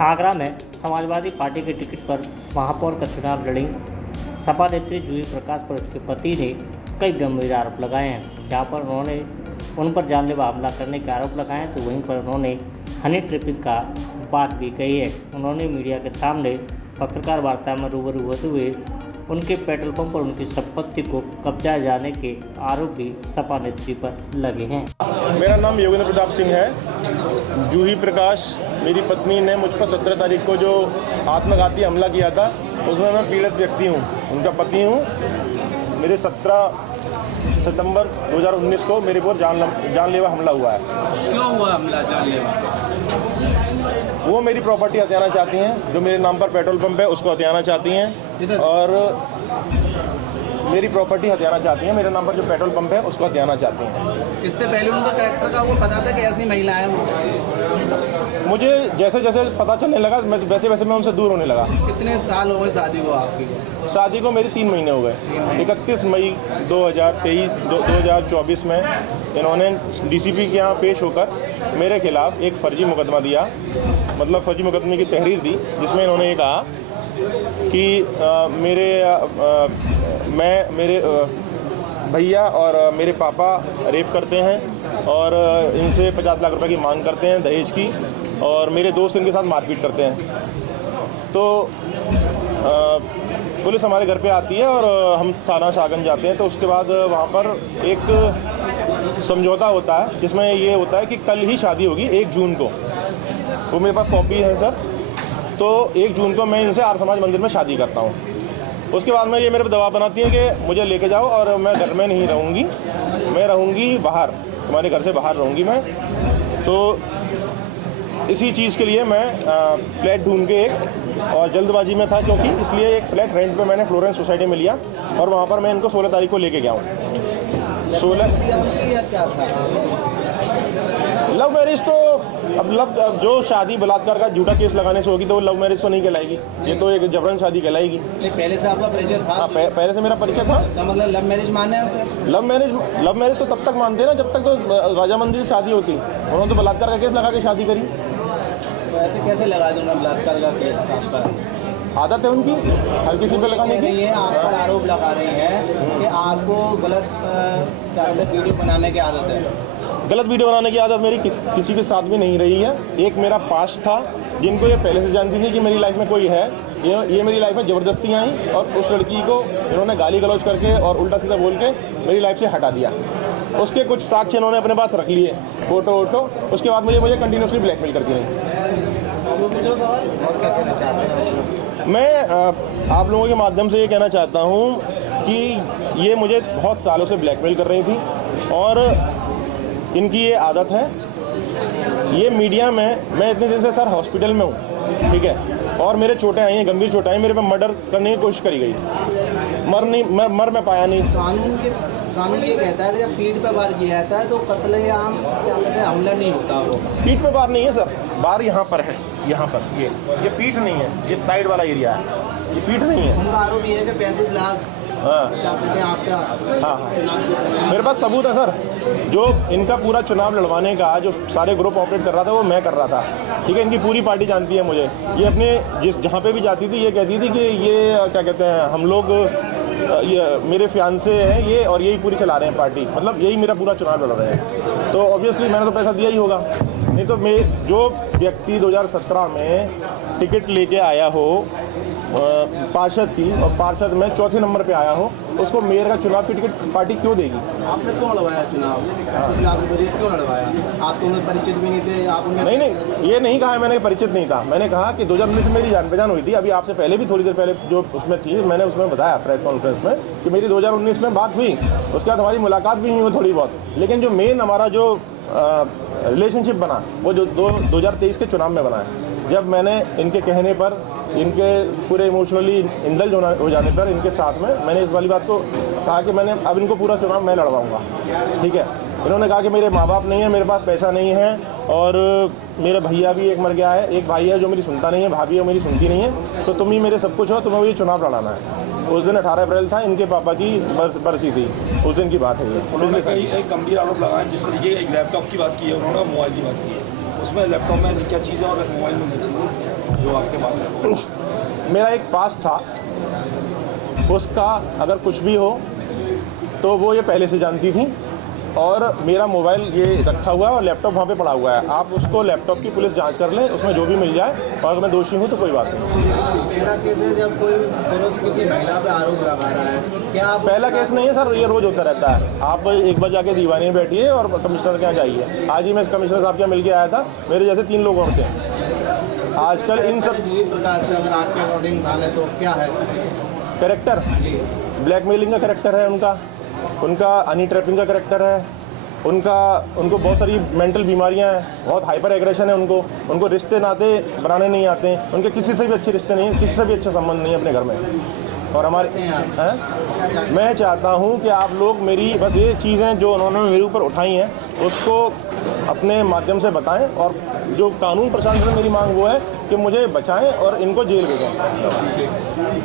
आगरा में समाजवादी पार्टी के टिकट पर महापौर का चुनाव लड़ी सपा नेत्री जूही प्रकाश पर उसके पति ने कई गंभीर आरोप लगाए हैं। जहां पर उन्होंने उन पर जानलेवा हमला करने के आरोप लगाए हैं, तो वहीं पर उन्होंने हनी ट्रैपिंग का बात भी कही है। उन्होंने मीडिया के सामने पत्रकार वार्ता में रूबरू होते हुए उनके पेट्रोल पंप पर उनकी संपत्ति को कब्जा जाने के आरोप भी सपा नेत्री पर लगे हैं। मेरा नाम योगेंद्र प्रताप सिंह है। जूही प्रकाश मेरी पत्नी ने मुझ पर 17 तारीख को जो आत्मघाती हमला किया था, उसमें मैं पीड़ित व्यक्ति हूँ, उनका पति हूँ। मेरे 17 सितंबर 2019 को मेरे पर जानलेवा हमला हुआ है। क्यों हुआ हमला जानलेवा? वो मेरी प्रॉपर्टी हथियाना चाहती हैं, जो मेरे नाम पर पेट्रोल पंप है उसको हथियाना चाहती हैं, और मेरी प्रॉपर्टी हथियाना चाहती हैं। मेरे नाम पर जो पेट्रोल पंप है उसको हथियाना चाहती हैं। इससे पहले उनका कैरेक्टर का वो पता था कि ऐसी महिला है वो? मुझे जैसे जैसे पता चलने लगा वैसे वैसे मैं उनसे दूर होने लगा। कितने साल हो गए शादी को आपकी? शादी को मेरी 3 महीने हो गए। 31 मई 2024 में इन्होंने डीसीपी के यहाँ पेश होकर मेरे खिलाफ एक फर्जी मुकदमा दिया, मतलब फर्जी मुकदमे की तहरीर दी, जिसमें इन्होंने ये कहा कि मेरे भैया और मेरे पापा रेप करते हैं और इनसे 50 लाख रुपए की मांग करते हैं दहेज की, और मेरे दोस्त इनके साथ मारपीट करते हैं। तो पुलिस हमारे घर पे आती है और हम थाना शाहगंज जाते हैं। तो उसके बाद वहाँ पर एक समझौता होता है, जिसमें ये होता है कि कल ही शादी होगी 1 जून को। वो मेरे पास कॉपी है सर। तो 1 जून को मैं इनसे आर्य समाज मंदिर में शादी करता हूँ। उसके बाद में ये मेरे पर दबाव बनाती है कि मुझे लेके जाओ, और मैं घर में नहीं रहूँगी, मैं रहूँगी बाहर, तुम्हारे घर से बाहर रहूँगी मैं। तो इसी चीज़ के लिए मैं फ्लैट ढूंढ के और जल्दबाजी में था, क्योंकि इसलिए एक फ्लैट रेंट पे मैंने फ्लोरेंस सोसाइटी में लिया, और वहाँ पर मैं इनको 16 तारीख को लेके गया हूँ। 16 क्या था? लव मैरिज तो अब जो शादी बलात्कार का झूठा केस लगाने से होगी तो वो लव मैरिज तो नहीं कहलाएगी, ये तो एक जबरन शादी कहलाएगी। पहले से आपका परिचय था? हाँ, पहले से मेरा परिचय था। इसका मतलब लव मैरिज माने हैं उसे? लव मैरिज तो तब तक मानते हैं ना जब तक तो राजामंदी से शादी होती। उन्होंने तो बलात्कार का केस लगा के शादी करी। तो ऐसे कैसे लगा दो ना बलात्कार का केस? आप पर आदत है उनकी हर किसी पे लगाने की। आप पर आरोप लगा रही है कि आपको गलत क्या कहते हैं वीडियो बनाने की आदत है। गलत वीडियो बनाने की आदत मेरी किसी के साथ भी नहीं रही है। एक मेरा पास्ट था, जिनको ये पहले से जानती थी कि मेरी लाइफ में कोई है। ये मेरी लाइफ में ज़बरदस्ती आई, और उस लड़की को इन्होंने गाली गलौज करके और उल्टा सीधा बोल के मेरी लाइफ से हटा दिया। उसके कुछ साक्ष्य इन्होंने अपने पास रख लिए, फोटो वोटो। उसके बाद मुझे कंटिन्यूसली ब्लैकमेल करती रही। मैं आप लोगों के माध्यम से ये कहना चाहता हूँ कि ये मुझे बहुत सालों से ब्लैकमेल कर रही थी, और इनकी ये आदत है। ये मीडिया में मैं इतने दिन से सर हॉस्पिटल में हूँ, ठीक है, और मेरे चोटें आई हैं, गंभीर चोटें आई। मेरे पे मर्डर करने की कोशिश करी गई, मर मैं पाया नहीं। कानून ये कहता है कि जब पीठ पे वार किया जाता है तो कत्लेआम क्या कहते हैं हमला नहीं होता। वो पीठ पे वार नहीं है सर, वार यहाँ पर है, यहाँ पर। ये पीठ नहीं है, ये साइड वाला एरिया है, ये पीठ नहीं है। उनका आरोप ये है कि 35 लाख क्या कहते हैं आपका हाँ, मेरे पास सबूत है सर। जो इनका पूरा चुनाव लड़वाने का जो सारे ग्रुप ऑपरेट कर रहा था वो मैं कर रहा था, ठीक है। इनकी पूरी पार्टी जानती है मुझे। ये अपने जहाँ पे भी जाती थी ये कहती थी कि ये क्या कहते हैं हम लोग ये मेरे फियांसे हैं ये, और यही पूरी चला रहे हैं पार्टी, मतलब यही मेरा पूरा चुनाव लड़ रहे हैं। तो ऑब्वियसली मैंने तो पैसा दिया ही होगा, नहीं तो मैं जो व्यक्ति 2017 में टिकट लेके आया हो पार्षद की, और पार्षद में 4थे नंबर पे आया हो, उसको मेयर का चुनाव की टिकट पार्टी क्यों देगी? आपने क्यों लड़वाया चुनाव? क्यों लड़वाया? आप तो उनमें परिचित भी नहीं थे। आप उनमें नहीं, ये नहीं कहा मैंने परिचित नहीं था। मैंने कहा कि 2019 में मेरी जान पहचान हुई थी। अभी आपसे पहले भी थोड़ी देर पहले जो उसमें थी, मैंने उसमें बताया प्रेस कॉन्फ्रेंस में कि मेरी 2019 में बात हुई, उसके बाद हमारी मुलाकात भी हुई थोड़ी बहुत। लेकिन जो मेन हमारा जो रिलेशनशिप बना वो जो 2023 के चुनाव में बना है, जब मैंने इनके कहने पर, इनके पूरे इमोशनली इंडल्ज हो जाने पर इनके साथ में मैंने इस वाली बात को कहा कि मैंने अब इनको पूरा चुनाव मैं लड़वाऊंगा, ठीक है। इन्होंने कहा कि मेरे माँ बाप नहीं है, मेरे पास पैसा नहीं है, और मेरा भैया भी एक मर गया है, एक भाई है जो मेरी सुनता नहीं है, भाभी है मेरी सुनती नहीं है, तो तुम ही मेरे सब कुछ हो, तुम्हें ये चुनाव लड़ाना है। उस दिन 18 अप्रैल था, इनके पापा की बरसी थी, उस दिन की बात है ये। उन्होंने कई एक गंभीर आरोप लगाया, जिस तरीके एक लैपटॉप की बात की है, उन्होंने मोबाइल की बात की है, उसमें लैपटॉप में क्या चीज़ें और मोबाइल में क्या चीज़ें? जो आपके पास है? मेरा एक पास था, उसका अगर कुछ भी हो तो वो ये पहले से जानती थी, और मेरा मोबाइल ये रखा हुआ है और लैपटॉप वहाँ पे पड़ा हुआ है। आप उसको लैपटॉप की पुलिस जांच कर ले, उसमें जो भी मिल जाए, और अगर मैं दोषी हूँ तो कोई बात नहीं। पहला केस है जब कोई पुरुष किसी महिला पे आरोप लगा रहा है, क्या आप पहला केस नहीं है सर, ये रोज़ होता रहता है। आप एक बार जाके दीवानी में बैठिए और कमिश्नर के यहाँ जाइए। आज ही मैं कमिश्नर साहब के यहाँ मिल के आया था, मेरे जैसे 3 लोग और थे। आजकल इन सब जूही प्रकाश का अगर आपके अकॉर्डिंग डाले तो क्या है कैरेक्टर, जी? ब्लैकमेलिंग का कैरेक्टर है उनका हनी ट्रैपिंग का कैरेक्टर है उनको बहुत सारी मेंटल बीमारियां हैं, बहुत हाइपर एग्रेशन है उनको रिश्ते नाते बनाने नहीं आते हैं, उनके किसी से भी अच्छे रिश्ते नहीं, किसी से भी अच्छा संबंध नहीं है अपने घर में। और हमारे हैं, मैं चाहता हूं कि आप लोग मेरी बस ये चीज़ें जो उन्होंने मेरे ऊपर उठाई हैं उसको अपने माध्यम से बताएं, और जो कानून प्रशासन से मेरी मांग वो है कि मुझे बचाएं और इनको जेल भेजें।